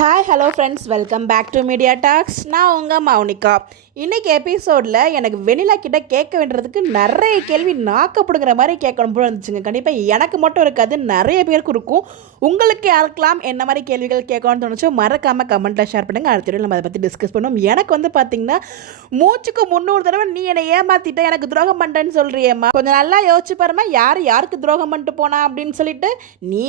Hi hello friends, welcome back to media talks. நான் உங்கள் மௌனிகா. இன்றைக்கி எபிசோடில் எனக்கு வெண்ணிலா கிட்ட கேட்க வேண்டியதுக்கு நிறைய கேள்வி நாக்கப்படுங்கிற மாதிரி கேட்கணும் போல இருந்துச்சுங்க. கண்டிப்பாக எனக்கு மட்டும் இருக்காது, நிறைய பேருக்கு இருக்கும். உங்களுக்கு யாருக்கெல்லாம் என்ன மாதிரி கேள்விகள் கேட்கணும்னு தோணுச்சோ மறக்காமல் கமெண்ட்டில் ஷேர் பண்ணுங்கள். அடுத்த வீடியோ நம்ம அதை பற்றி டிஸ்கஸ் பண்ணுவோம். எனக்கு பார்த்திங்கன்னா மூச்சுக்கு 300 தடவை நீ என்னை ஏமாற்றிட்ட, எனக்கு துரோகம் பண்ணுறேன்னு சொல்கிறியம்மா, கொஞ்சம் நல்லா யோசிச்சு பாருமா, யாருக்கு துரோகம் பண்ணிட்டு போனா அப்படின்னு சொல்லிட்டு. நீ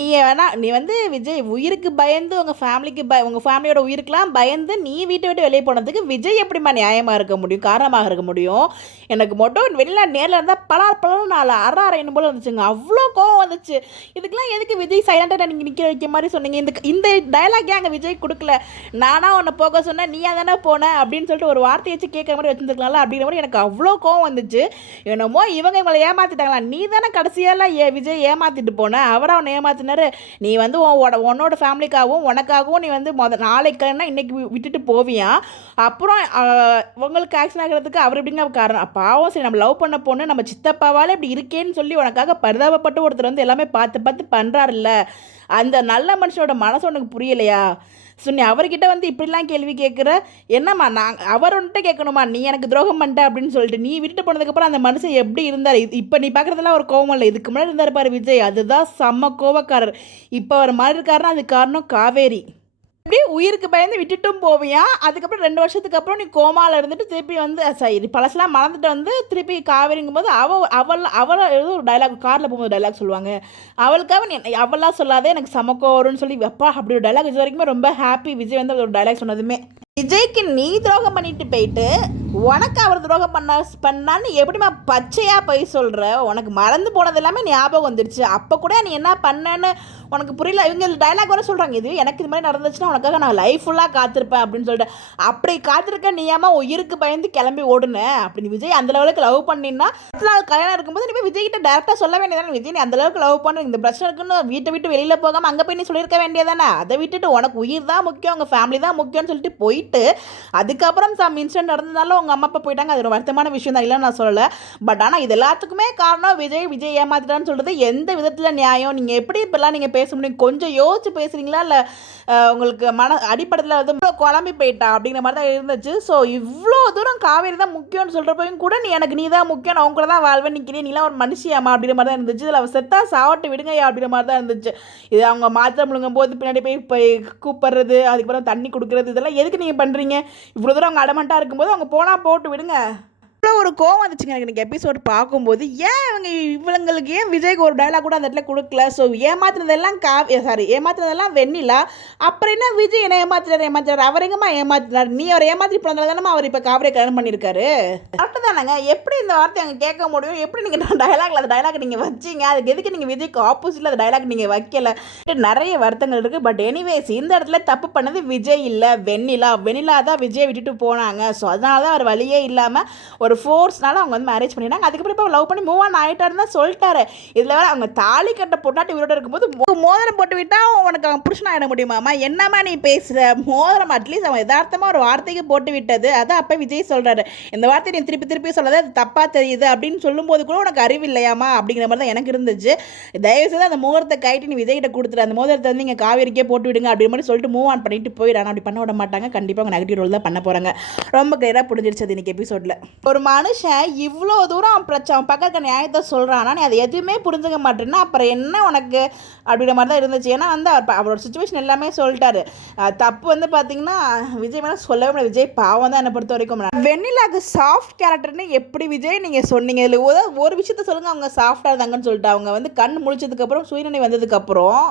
விஜய் உயிருக்கு பயந்து உங்கள் ஃபேமிலிக்கு உங்கள் ஃபேமிலியோட உயிருக்கெல்லாம் பயந்து நீ வீட்டை விட்டு வெளியே போனதுக்கு விஜய் எப்படிமா நியாயமாக இருக்க முடியும், காரணமாக இருக்க முடியும்? எனக்கு மட்டும் வெளியில் நேரில் இருந்தால் பல நாள் அரைன்னு போல் வந்துச்சுங்க. அவ்வளோ கோவம் வந்துச்சு. இதுக்கெல்லாம் எதுக்கு விஜய் சைலண்டாக நீங்கள் நிற்க வைக்க மாதிரி சொன்னீங்க? இந்த டைலாக் அங்கே விஜய் கொடுக்கல. நானாக உன்னை போக சொன்னேன், நீயா தானே போனேன் அப்படின்னு சொல்லிட்டு ஒரு வார்த்தையை வச்சு கேட்குற மாதிரி வச்சுருந்துருக்கலாம்ல அப்படிங்கிற மாதிரி எனக்கு அவ்வளோ கோவம் வந்துச்சு. என்னமோ இவங்களை ஏமாற்றிட்டாங்களா? நீ தானே கடைசியெல்லாம் விஜய் ஏமாற்றிட்டு போன, அவரை அவனை ஏமாத்தினாரு. நீ உன்னோட ஃபேமிலிக்காகவும் உனக்காகவும் நீ நாளைக்குன்னா இன்னைக்கு விட்டுட்டு போவியா? அப்புறம் உங்களுக்கு ஆக்ஷன் ஆகிறதுக்கு அவர் எப்படிங்க காரணம்? பாவம், சரி நம்ம லவ் பண்ண பொண்ணு நம்ம சித்தப்பாவால் இப்படி இருக்கேன்னு சொல்லி உனக்காக பரிதாபப்பட்டு ஒருத்தர் எல்லாமே பார்த்து பண்ணுறாருல்ல. அந்த நல்ல மனுஷனோட மனசு உனக்கு புரியலையா? சொன்னி அவர்கிட்ட இப்படிலாம் கேள்வி கேட்குற. என்னம்மா அவர் வந்துட்டு கேட்கணுமா, நீ எனக்கு துரோகம் பண்ணிட்ட அப்படின்னு சொல்லிட்டு? நீ விட்டுட்டு போனதுக்கப்புறம் அந்த மனுஷன் எப்படி இருந்தார்? இப்போ நீ பார்க்குறதுலாம் ஒரு கோவம் இல்லை, இதுக்கு முன்னாடி இருந்தார் பாரு விஜய், அதுதான் செம்ம கோவக்காரர். இப்போ அவர் மாதிரி இருக்காருன்னா அது காரணம் காவேரி. அப்படியே உயிருக்கு பயந்து விட்டுட்டும் போவியா? அதுக்கப்புறம் 2 வருஷத்துக்கு அப்புறம் நீ கோமாவில் இருந்துட்டு திருப்பி சரி பழசெல்லாம் மறந்துட்டு திருப்பி காவேரிங்கும் போது அவளை ஏதோ ஒரு டைலாக் காரில் போகும்போது டைலாக் சொல்லுவாங்க. அவளுக்காக நீ அவளாக சொல்லாதே, எனக்கு சமக்கம் வரும்னு சொல்லி அப்பா அப்படி ஒரு டைலாக் இது வரைக்குமே ரொம்ப ஹாப்பி. விஜய் ஒரு டைலாக் சொன்னதுமே. விஜய்க்கு நீ துரோகம் பண்ணிட்டு போயிட்டு உனக்கு அவர் துரோகம் பண்ணான்னு எப்படிமா பச்சையாக போய் சொல்கிற? உனக்கு மறந்து போனது எல்லாமே ஞாபகம் வந்துடுச்சு. அப்போ கூட நீ என்ன பண்ணேன்னு உனக்கு புரியல. இவங்க டைலாக் வர சொல்கிறாங்க, இது எனக்கு இது மாதிரி நடந்துச்சுன்னா உனக்காக நான் லைஃப் ஃபுல்லாக காத்திருப்பேன் அப்படின்னு சொல்லிட்டு. அப்படி காத்திருக்க நீ ஏமா உயிருக்கு பயந்து கிளம்பி ஓடுனேன்? அப்படி விஜய் அந்த லெவலுக்கு லவ் பண்ணினா 10 நாள் கல்யாணம் இருக்கும்போது நீ போய் விஜய்கிட்ட டேரெக்டாக சொல்ல வேண்டியதானே? விஜய் நீ அந்தளவுக்கு லவ் பண்ண, இந்த பிரச்சனை இருக்குன்னு வீட்டை விட்டு வெளியில் போகாமல் அங்கே போய் நீ சொல்லியிருக்க வேண்டியதானே? அதை விட்டுட்டு உனக்கு உயிர் தான் முக்கியம், உங்கள் ஃபேமிலி தான் முக்கியம்னு சொல்லிட்டு போயிட்டு அதுக்கப்புறம் சம் இன்சிடென்ட் நடந்ததால உங்கள் அம்மா அப்பா போயிட்டாங்க. அது ஒரு வருத்தமான விஷயம் தான், இல்லைன்னு நான் சொல்லலை. பட் ஆனால் இது எல்லாத்துக்குமே காரணம் விஜய் ஏமாத்திட்டான்னு சொல்கிறது எந்த விதத்தில் நியாயம்? நீங்கள் எப்படி இப்பெல்லாம் நீங்கள் பேச முடியும்? கொஞ்சம் யோசிச்சு பேசுகிறீங்களா? இல்லை உங்களுக்கு அடிப்படையில் குழம்பி போயிட்டா அப்படிங்கிற மாதிரி தான் இருந்துச்சு. ஸோ இவ்வளோ தூரம் காவேரி தான் முக்கியம்னு சொல்கிறப்பையும் கூட நீ தான் முக்கியம், நான் உங்களை தான் வாழ்வேன் நிற்கிறேன், நீலாம் ஒரு மனுஷியாமா அப்படிங்கிற மாதிரி தான் இருந்துச்சு. இதில் அவள் செத்தா சாவட்டு விடுங்கயா அப்படிங்கிற மாதிரி தான் இருந்துச்சு. இது அவங்க மாத்திரை முழுங்கும் போது பின்னாடி போய் கூப்பிட்றது, அதுக்கப்புறம் தண்ணி கொடுக்குறது, இதெல்லாம் எதுக்கு நீங்கள் பண்ணுறீங்க? இவ்வளோ தூரம் அவங்க அடமண்ட்டாக இருக்கும்போது அவங்க போனால் போட்டு விடுங்க. இவ்வளோ ஒரு கோவம் வந்துச்சுங்க எனக்கு இன்றைக்கி எபிசோடு பார்க்கும்போது. இவங்களுக்கு ஏன் விஜய்க்கு ஒரு டைலாக் கூட அந்த இடத்துல கொடுக்கல? ஸோ ஏமாத்தினதெல்லாம் ஏமாத்தினதெல்லாம் வெண்ணிலா. அப்புறம் என்ன விஜய் என்ன ஏமாத்தினார்? அவர் எங்கம்மா ஏமாத்தினார்? நீ அவர் ஏமாத்தி போனதால தானே அவர் இப்போ காவிரியை கல்யாணம் பண்ணியிருக்காரு. கரெக்டு தானேங்க? எப்படி இந்த வார்த்தை அங்கே கேட்க முடியும்? எப்படி நீங்கள் டைலாக்ல அந்த டைலாக் நீங்கள் வச்சிங்க? அதுக்கு எதுக்கு நீங்கள் விஜய்க்கு ஆப்போசிட்டில் அந்த டைலாக் நீங்கள் வைக்கல? நிறைய வருத்தங்கள் இருக்குது. பட் எனிவேஸ் இந்த இடத்துல தப்பு பண்ணது விஜய் இல்லை, வெண்ணிலா தான் விஜயை விட்டுட்டு போனாங்க. ஸோ அதனால தான் அவர் வழியே இல்லாமல் ஒரு ஃபோர்ஸ்னால அவங்க மேரேஜ் பண்ணிட்டாங்க. அதுக்கப்புறம் இப்போ லவ் பண்ணி மூவ் ஆன் ஆகிட்டாருன்னு தான் சொல்லிட்டாரு. இதில் வேறு அவங்க தாலி கட்ட பொட்டாட்டி உயிரோடு இருக்கும்போது மோதிரம் போட்டு விட்டால் உனக்கு அவன் புருஷன் ஆகிட முடியுமாம்மா? என்னம்மா நீ பேசுகிற? மோதிரம் அட்லீஸ்ட் அவன் யதார்த்தமாக ஒரு வார்த்தைக்கு போட்டு விட்டது. அதான் அப்போ விஜய் சொல்கிறாரு, இந்த வார்த்தையை நீ திருப்பி சொல்லாத, அது தப்பாக தெரியுது அப்படின்னு சொல்லும்போது கூட உனக்கு அறிவு இல்லையாமா அப்படிங்கிற மாதிரி தான் எனக்கு இருந்துச்சு. தயவுசெய்து அந்த மோதிரத்தை கைட்டு நீ விஜய்கிட்ட கொடுத்துரு, அந்த மோதிரத்தை இங்கே காவேரிக்கே போட்டு விடுங்க அப்படிங்கிற மாதிரி சொல்லிட்டு மூவ் ஆன் பண்ணிட்டு போயிடாங்க. அப்படி பண்ண விட மாட்டாங்க. கண்டிப்பாக அவங்க நெகட்டிவ் ரோல் தான் பண்ண போகிறாங்க. ரொம்ப கிளியராக புரிஞ்சிருச்சு அது இன்னைக்கு எபிசோடில். ஒரு மனுஷன் இவ்வளோ தூரம் அவன் பக்கத்து நியாயத்தை சொல்கிறான்னா நீ அதை எதுவுமே புரிஞ்சுக்க மாட்டேன்னா அப்புறம் என்ன உனக்கு அப்படிங்கிற மாதிரி தான் இருந்துச்சு. ஏன்னா அவரோட சுச்சுவேஷன் எல்லாமே சொல்லிட்டாரு. தப்பு பார்த்தீங்கன்னா விஜய் மேலே சொல்லவே முடியாது. விஜய் பாவம் தான் என்னை பொறுத்த வரைக்கும். வெண்ணிலாக்கு சாஃப்ட் கேரக்டர்னு எப்படி விஜய் நீங்கள் சொன்னீங்க? இதில் ஒரு விஷயத்த சொல்லுங்கள், அவங்க சாஃப்டாக இருந்தாங்கன்னு சொல்லிட்டு. அவங்க கண் முழிச்சதுக்கப்புறம் சுயநினை வந்ததுக்கப்புறம்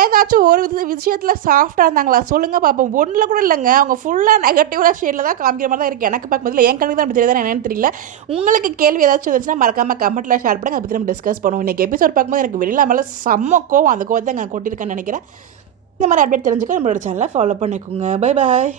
ஏதாச்சும் ஒரு விஷயத்தில் சாஃப்டாக இருந்தாங்களா சொல்லுங்கள் பார்ப்போம். ஒன்றில் கூட இல்லைங்க, அவங்க ஃபுல்லாக நெகட்டிவாக ஷேடில் தான் காமிக்கிற மாதிரி தான் இருக்குது. எனக்கு பார்க்கும்போது என் கணக்கு தான் அப்படி தெரியுதா என்னன்னு தெரியல. உங்களுக்கு கேள்வி ஏதாச்சும் இருந்துச்சுன்னா மறக்காமல் கமெண்ட்டில் ஷேர் பண்ணுங்க. அதை பற்றி நம்ம டிஸ்கஸ் பண்ணுவோம். இன்றைக்கி எபிசோட் பார்க்கும்போது எனக்கு வெளியில் மேலே செம்ம கோவம், அந்த கோவத்தை நான் கொட்டியிருக்கேன்னு நினைக்கிறேன். இந்த மாதிரி அப்டேட் தெரிஞ்சுக்க நம்மளோட சேனலை ஃபாலோ பண்ணிக்கோங்க. Bye bye.